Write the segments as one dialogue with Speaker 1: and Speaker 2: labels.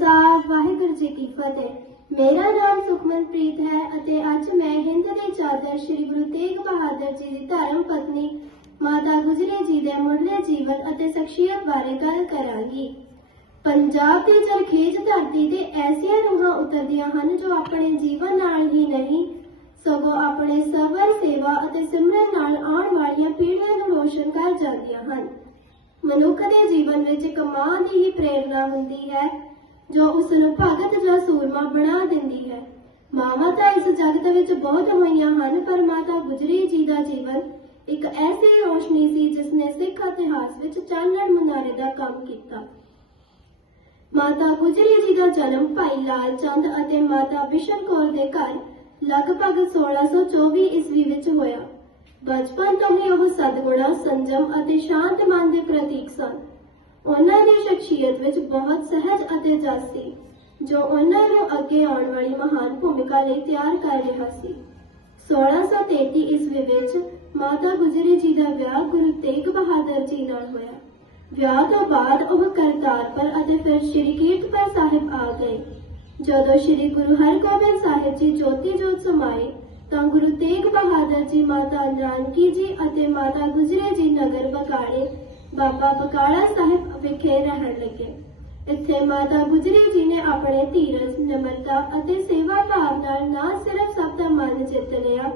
Speaker 1: ਖਾਲਸਾ ਵਾਹਿਗੁਰੂ ਜੀ ਕੀ ਫਤਿਹ। ਮੇਰਾ ਨਾਮ ਸੁਖਮਨਪ੍ਰੀਤ ਹੈ ਅਤੇ ਅੱਜ ਮੈਂ ਹਿੰਦ ਦੀ ਚਾਦਰ ਸ੍ਰੀ ਗੁਰੂ ਤੇਗ ਬਹਾਦਰ ਜੀ ਦੀ ਧਰਮ ਪਤਨੀ, ਮਾਤਾ ਗੁਜਰੀ ਜੀ ਦੇ ਮੁੱਢਲੇ ਜੀਵਨ ਅਤੇ ਸ਼ਖਸੀਅਤ ਬਾਰੇ ਗੱਲ ਕਰਾਂਗੀ। ਪੰਜਾਬ ਦੀ ਜਰਖੇਜ ਧਰਤੀ ਤੇ ਐਸੀਆਂ ਰੂਹਾਂ ਉਤਰਦੀਆਂ ਹਨ ਜੋ ਆਪਣੇ ਜੀਵਨ ਨਾਲ ਹੀ ਨਹੀਂ, ਸਗੋਂ ਆਪਣੇ ਸਬਰ, ਸੇਵਾ ਅਤੇ ਸਿਮਰਨ ਨਾਲ ਆਉਣ ਵਾਲੀਆਂ ਪੀੜ੍ਹੀਆਂ ਨੂੰ ਰੋਸ਼ਨ ਕਰ ਜਾਂਦੀਆਂ ਹਨ। ਮਨੁੱਖ ਦੇ ਜੀਵਨ ਵਿੱਚ ਕਮਾਂ ਦੀ ਹੀ ਪ੍ਰੇਰਣਾ ਹੁੰਦੀ ਹੈ। ਜੋ ਉਸ ਨੂੰ ਭਗਤ ਜਾਂ ਸੂਰਮਾ ਬਣਾ ਦਿੰਦੀ ਹੈ। ਮਾਵਾਂ ਤਾਂ ਇਸ ਜਗਤ ਵਿੱਚ ਬਹੁਤ ਹੋਈਆਂ ਹਨ, ਪਰ ਮਾਤਾ ਗੁਜਰੀ ਜੀ ਦਾ ਜੀਵਨ ਇੱਕ ਐਸੀ ਰੋਸ਼ਨੀ ਸੀ ਜਿਸ ਨੇ ਸਿੱਖ ਇਤਿਹਾਸ ਵਿੱਚ ਚਾਨਣ ਮੁਨਾਰੇ ਦਾ ਕੰਮ ਕੀਤਾ। ਮਾਤਾ ਗੁਜਰੀ ਜੀ ਦਾ ਜਨਮ ਭਾਈ ਲਾਲ ਚੰਦ ਅਤੇ ਮਾਤਾ ਬਿਸ਼ਨ ਕੌਰ ਦੇ ਘਰ ਲਗਭਗ 1624 ਈਸਵੀ ਵਿੱਚ ਹੋਇਆ। ਬਚਪਨ ਤੋਂ ਹੀ ਉਹ ਸਦਗੁਣਾ, ਸੰਜਮ ਅਤੇ ਸ਼ਾਂਤ ਮਨ ਦੇ ਪ੍ਰਤੀਕ ਸਨ। ਉਹਨਾਂ ਦੀ ਸ਼ਖਸੀਅਤ ਵਿੱਚ ਬਹੁਤ ਸਹਿਜ ਅਤੇ ਜਸ ਸੀ, ਜੋ ਉਹਨਾਂ ਨੂੰ ਅੱਗੇ ਆਉਣ ਵਾਲੀ ਮਹਾਨ ਭੂਮਿਕਾ ਲਈ ਤਿਆਰ ਕਰ ਰਿਹਾ ਸੀ। 1633 ਈਸਵੀ ਵਿੱਚ ਮਾਤਾ ਗੁਜਰੀ ਜੀ ਦਾ ਵਿਆਹ ਗੁਰੂ ਤੇਗ ਬਹਾਦਰ ਜੀ ਨਾਲ ਹੋਇਆ। ਵਿਆਹ ਤੋਂ ਬਾਅਦ ਉਹ ਕਰਤਾਰਪੁਰ ਅਤੇ ਫਿਰ ਸ਼੍ਰੀ ਕੀਰਤਪੁਰ ਸਾਹਿਬ ਆ ਗਏ। ਜਦੋਂ ਸ਼੍ਰੀ ਗੁਰੂ ਹਰਗੋਬਿੰਦ ਸਾਹਿਬ ਜੀ ਜੋਤੀ ਜੋਤ ਸਮਾਏ, ਤਾਂ ਗੁਰੂ ਤੇਗ ਬਹਾਦਰ ਜੀ, ਮਾਤਾ ਨਾਨਕੀ ਜੀ ਅਤੇ ਮਾਤਾ ਗੁਜਰੀ ਜੀ ਨਗਰ ਬਕਾਲੇ ਬਾਬਾ ਬਕਾਲਾ ਸਾਹਿਬ ਵਿਖੇ ਰਹਿਣ ਲੱਗੇ। ਇੱਥੇ ਮਾਤਾ ਗੁਜਰੀ ਜੀ ਨੇ ਆਪਣੇ ਧੀਰਜ, ਨਿਮਰਤਾ ਅਤੇ ਸੇਵਾ ਭਾਵ ਨਾਲ ਨਾ ਸਿਰਫ ਸਭ ਦਾ ਮਨ ਜਿੱਤ ਲਿਆ,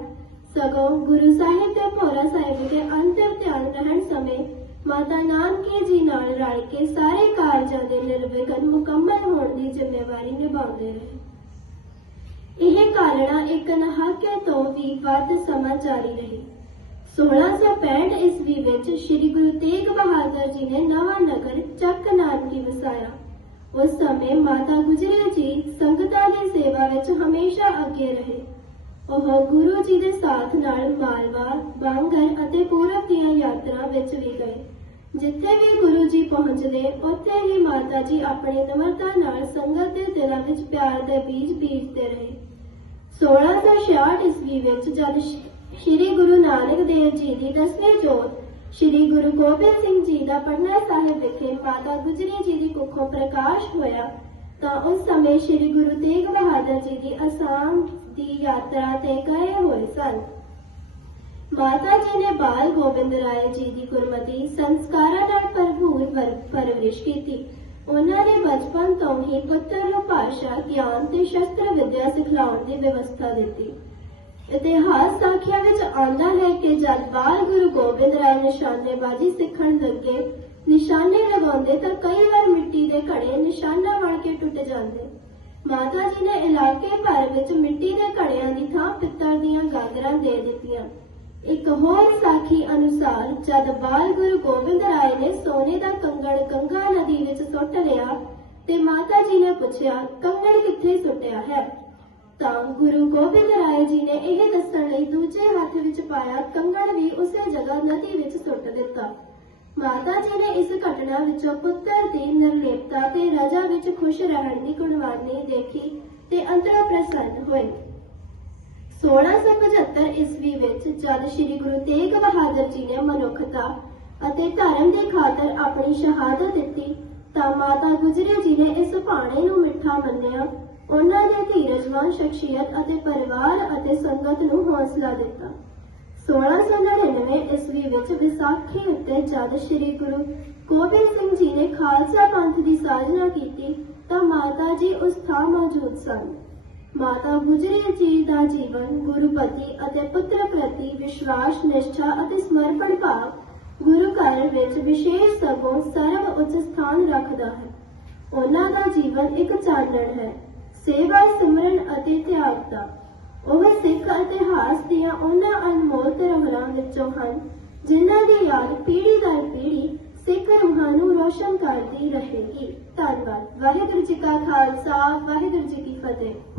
Speaker 1: ਸਗੋਂ ਗੁਰੂ ਸਾਹਿਬ ਦੇ ਭੋਰਾ ਸਾਹਿਬ ਵਿਖੇ ਅੰਤਰ ਧਿਆਨ ਰਹਿਣ ਸਮੇਂ ਮਾਤਾ ਨਾਨਕੀ ਜੀ ਨਾਲ ਰਲ ਕੇ ਸਾਰੇ ਕਾਰਜਾਂ ਦੇ ਨਿਰਵਿਘਨ ਮੁਕੰਮਲ ਹੋਣ ਦੀ ਜ਼ਿੰਮੇਵਾਰੀ ਨਿਭਾਉਂਦੇ ਰਹੇ। ਇਹ ਕਾਲਣਾ ਇੱਕ ਨਹਾਕੇ ਤੋਂ ਵੀ ਵੱਧ ਸਮਾਂ ਜਾਰੀ ਰਹੀ। 1665 ਈਸਵੀ ਵਿੱਚ ਸ੍ਰੀ ਗੁਰੂ ਤੇਗ ਬਹਾਦਰ ਜੀ ਨੇ ਨਵਾਂ ਨਗਰ ਚੱਕ ਨਾਨਕੀ ਵਸਾਇਆ। ਉਸ ਸਮੇਂ ਮਾਤਾ ਗੁਜਰੀ ਜੀ ਸੰਗਤਾਂ ਦੀ ਸੇਵਾ ਵਿੱਚ ਹਮੇਸ਼ਾ ਅੱਗੇ ਰਹੇ। ਉਹ ਗੁਰੂ ਜੀ ਦੇ ਸਾਥ ਨਾਲ ਮਾਲਵਾ, ਬਾਂਗਰ ਅਤੇ ਪੂਰਬ ਦੀਆਂ ਯਾਤਰਾ ਵਿੱਚ ਵੀ ਗਏ। ਜਿੱਥੇ ਵੀ ਗੁਰੂ ਜੀ ਪਹੁੰਚਦੇ, ਉੱਥੇ ਹੀ ਮਾਤਾ ਜੀ ਆਪਣੀ ਨਮਰਤਾ ਨਾਲ ਸੰਗਤ ਦੇ ਦਿਲਾਂ ਵਿੱਚ ਪਿਆਰ ਦੇ ਬੀਜ ਬੀਜਦੇ ਰਹੇ 1666 ਈਸਵੀ ਵਿੱਚ ਜਦ ਸ਼੍ਰੀ ਗੁਰੂ ਨਾਨਕ ਦੇਵ ਜੀ ਦੀ ਦਸਵੀਂ ਜੋਤ, ਸ਼੍ਰੀ ਗੁਰੂ ਗੋਬਿੰਦ ਸਿੰਘ ਜੀ ਦਾ ਪਟਨਾ ਸਾਹਿਬ ਵਿਖੇ ਮਾਤਾ ਗੁਜਰੀ ਜੀ ਦੀ ਕੁੱਖੋਂ ਪ੍ਰਕਾਸ਼ ਹੋਇਆ, ਤਾਂ ਉਸ ਸਮੇਂ ਸ਼੍ਰੀ ਗੁਰੂ ਤੇਗ ਬਹਾਦਰ ਜੀ ਦੀ ਅਸਾਮ ਦੀ ਯਾਤਰਾ ਤੇ ਗਏ ਹੋਏ ਸਨ। ਮਾਤਾ ਜੀ ਨੇ ਬਾਲ ਗੋਬਿੰਦ ਰਾਏ ਜੀ ਦੀ ਗੁਰਮਤੀ ਸੰਸਕਾਰਾਂ ਨਾਲ ਭਰਪੂਰ ਪਰ- ਪਰਵਰਿਸ਼ ਕੀਤੀ। ਉਹਨਾਂ ਨੇ ਬਚਪਨ ਤੋਂ ਹੀ ਪੁੱਤਰ ਨੂੰ ਭਾਸ਼ਾ, ਗਿਆਨ ਤੇ ਸ਼ਸਤਰ ਵਿਦਿਆ ਸਿਖਲਾਉਣ ਦੀ ਵਿਵਸਥਾ ਦਿੱਤੀ। ਇਤਿਹਾਸ ਸਾਖੀਆਂ ਵਿੱਚ ਆਉਂਦਾ ਹੈ ਕਿ ਜਦ ਬਾਲ ਗੁਰੂ ਗੋਬਿੰਦ ਰਾਏ ਨਿਸ਼ਾਨੇਬਾਜ਼ੀ ਸਿੱਖਣ ਲੱਗੇ, ਨਿਸ਼ਾਨੇ ਲਗਾਉਂਦੇ ਤਾਂ ਕਈ ਵਾਰ ਮਿੱਟੀ ਦੇ ਘੜੇ ਨਿਸ਼ਾਨਾ ਬਣ ਕੇ ਟੁੱਟ ਜਾਂਦੇ। ਮਾਤਾ ਜੀ ਨੇ ਇਲਾਕੇ ਭਰ ਵਿੱਚ ਮਿੱਟੀ ਦੇ ਘੜਿਆਂ ਦੀ ਥਾਂ ਪਿੱਤਲ ਦੀਆਂ ਗਾਗਰਾਂ ਦੇ ਦਿੱਤੀਆਂ। ਇੱਕ ਹੋਰ ਸਾਖੀ ਅਨੁਸਾਰ, ਜਦ ਬਾਲ ਗੁਰੂ ਗੋਬਿੰਦ ਰਾਏ ਨੇ ਸੋਨੇ ਦਾ ਕੰਗਣ ਗੰਗਾ ਨਦੀ ਵਿੱਚ ਸੁੱਟ ਲਿਆ, ਤੇ ਮਾਤਾ ਜੀ ਨੇ ਪੁੱਛਿਆ, ਕੰਗਣ ਕਿੱਥੇ ਸੁੱਟਿਆ ਹੈ? ਤਾਂ ਗੁਰੂ ਗੋਬਿੰਦ ਰਾਏ ਜੀ ਨੇ ਇਹ ਦੱਸਣ ਲਈ ਦੂਜੇ ਹੱਥ ਵਿੱਚ ਪਾਇਆ ਕੰਗਣ ਵੀ ਉਸੇ ਜਗ੍ਹਾ ਨਦੀ ਵਿੱਚ ਸੁੱਟ ਦਿੱਤਾ। ਮਾਤਾ ਜੀ ਨੇ ਇਸ ਘਟਨਾ ਵਿੱਚੋਂ ਪੁੱਤਰ ਦੀ ਨਿਰਲੇਪਤਾ ਤੇ ਰਜਾ ਵਿੱਚ ਖੁਸ਼ ਰਹਿਣ ਦੀ ਗੁਣਵਾਨੀ ਦੇਖੀ ਤੇ ਅੰਤਰੋਂ ਪ੍ਰਸੰਨ ਹੋਏ। 1675 ਈਸਵੀ ਵਿੱਚ ਜਦ ਸ੍ਰੀ ਗੁਰੂ ਤੇਗ ਬਹਾਦਰ ਜੀ ਨੇ ਮਨੁੱਖਤਾ ਅਤੇ ਧਰਮ ਦੀ ਖਾਤਰ ਆਪਣੀ ਸ਼ਹਾਦਤ ਦਿੱਤੀ, ਤਾਂ ਮਾਤਾ ਗੁਜਰੀ ਜੀ ਨੇ ਇਸ ਭਾਣੇ ਨੂੰ ਮਿੱਠਾ ਮੰਨਿਆ ਉਹਨਾਂ ਦੇ ਧੀਰਜਵਾਨ ਸ਼ਖਸੀਅਤ ਅਤੇ ਪਰਿਵਾਰ ਅਤੇ ਸੰਗਤ ਨੂੰ ਹੌਸਲਾ ਦਿੱਤਾ। 1699 ਈਸਵੀ ਵਿੱਚ ਵਿਸਾਖੀ ਉੱਤੇ ਜਦ ਸ੍ਰੀ ਗੁਰੂ ਗੋਬਿੰਦ ਸਿੰਘ ਜੀ ਨੇ ਖਾਲਸਾ ਪੰਥ ਦੀ ਸਾਜਨਾ ਕੀਤੀ, ਤਾਂ ਮਾਤਾ ਜੀ ਉਸ ਥਾਂ ਮੌਜੂਦ ਸਨ। ਮਾਤਾ ਗੁਜਰੀ ਜੀ ਦਾ ਜੀਵਨ ਗੁਰੂ ਗੁਰੂਪਤੀ ਅਤੇ ਪੁੱਤਰ ਪ੍ਰਤੀ ਵਿਸ਼ਵਾਸ, ਨਿਸ਼ਠਾ ਅਤੇ ਸਮਰਪਣ ਭਾਵ ਗੁਰੂ ਘਰ ਵਿੱਚ ਵਿਸ਼ੇਸ਼ ਸਗੋਂ ਸਰਵ ਉੱਚ ਸਥਾਨ ਰੱਖਦਾ ਹੈ। ਉਹਨਾਂ ਦਾ ਜੀਵਨ ਇੱਕ ਚਾਨਣ ਹੈ। ਸੇਵਾ, ਸਿਮਰਨ ਅਤੇ ਤਿਆਗ ਦਾ ਉਹ ਸਿੱਖ ਇਤਿਹਾਸ ਦੀਆਂ ਉਹਨਾਂ ਅਨਮੋਲ ਧਰੋਹਰਾਂ ਵਿੱਚੋਂ ਹਨ, ਜਿਨ੍ਹਾਂ ਦੀ ਯਾਦ ਪੀੜ੍ਹੀ ਦਰ ਪੀੜ੍ਹੀ ਸਿੱਖ ਰੂਹਾਂ ਨੂੰ ਰੋਸ਼ਨ ਕਰਦੀ ਰਹੇਗੀ। ਧੰਨਵਾਦ। ਵਾਹਿਗੁਰੂ ਜੀ ਕਾ ਖਾਲਸਾ, ਵਾਹਿਗੁਰੂ ਜੀ ਕੀ ਫਤਿਹ।